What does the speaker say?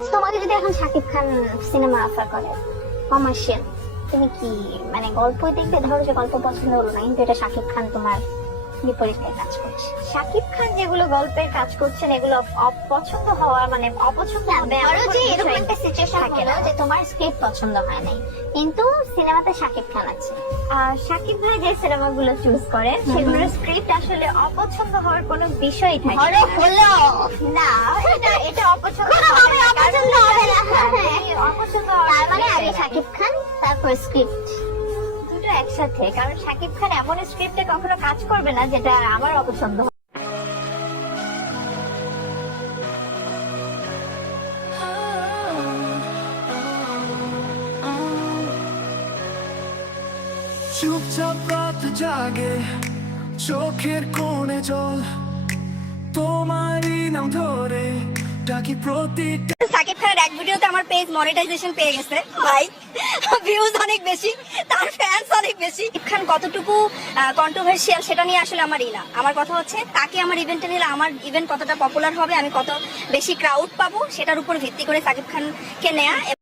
তোমাকে যদি এখন শাকিব খান সিনেমা অফার করে কমার্শিয়াল, তুমি কি মানে গল্পই দেখবে? ধরো যে গল্প পছন্দ হলো না, কিন্তু এটা শাকিব খান তোমার বিপরীতে কাজ করছে। শাকিব খান যেগুলো গল্পের কাজ করছেন এগুলো অপছন্দ হওয়া মানে অপছন্দ হবে। ধরো যে এরকম একটা সিচুয়েশন হলো যে তোমার স্ক্রিপ্ট পছন্দ হয় নাই, কিন্তু সিনেমাতে শাকিব খান আছে। শাকিব ভাই যে সিনেমাগুলো চুজ করে সেগুলোর স্ক্রিপ্ট আসলে অপছন্দ হওয়ার কোনো বিষয় থাকে না। হলো না, এটা অপছন্দ হবে, অপছন্দ হবে না। অপছন্দ তার মানে আগে শাকিব খান তারপর স্ক্রিপ্ট, দুটো একসাথে। কারণ শাকিব খান এমন স্ক্রিপ্টে কখনো কাজ করবে না যেটা আমার অপছন্দ হবে। চুপচাপ রাত জাগে, চোখের কোণে জল, তোমারই নাম ধরে ডাকি প্রতিটা। সাকিব খানের এক ভিডিওতে আমার পেজ মনিটাইজেশন পেয়ে গেছে ভাই, ভিউজ অনেক বেশি, তার ফ্যান্স অনেক বেশি। সাকিব খান কতটুকু কন্ট্রোভার্সিয়াল সেটা নিয়ে আসলে আমারই না, আমার কথা হচ্ছে তাকে আমার ইভেন্টে নিলে আমার ইভেন্ট কতটা পপুলার হবে, আমি কত বেশি ক্রাউড পাবো, সেটার উপর ভিত্তি করে সাকিব খানকে নেয়া।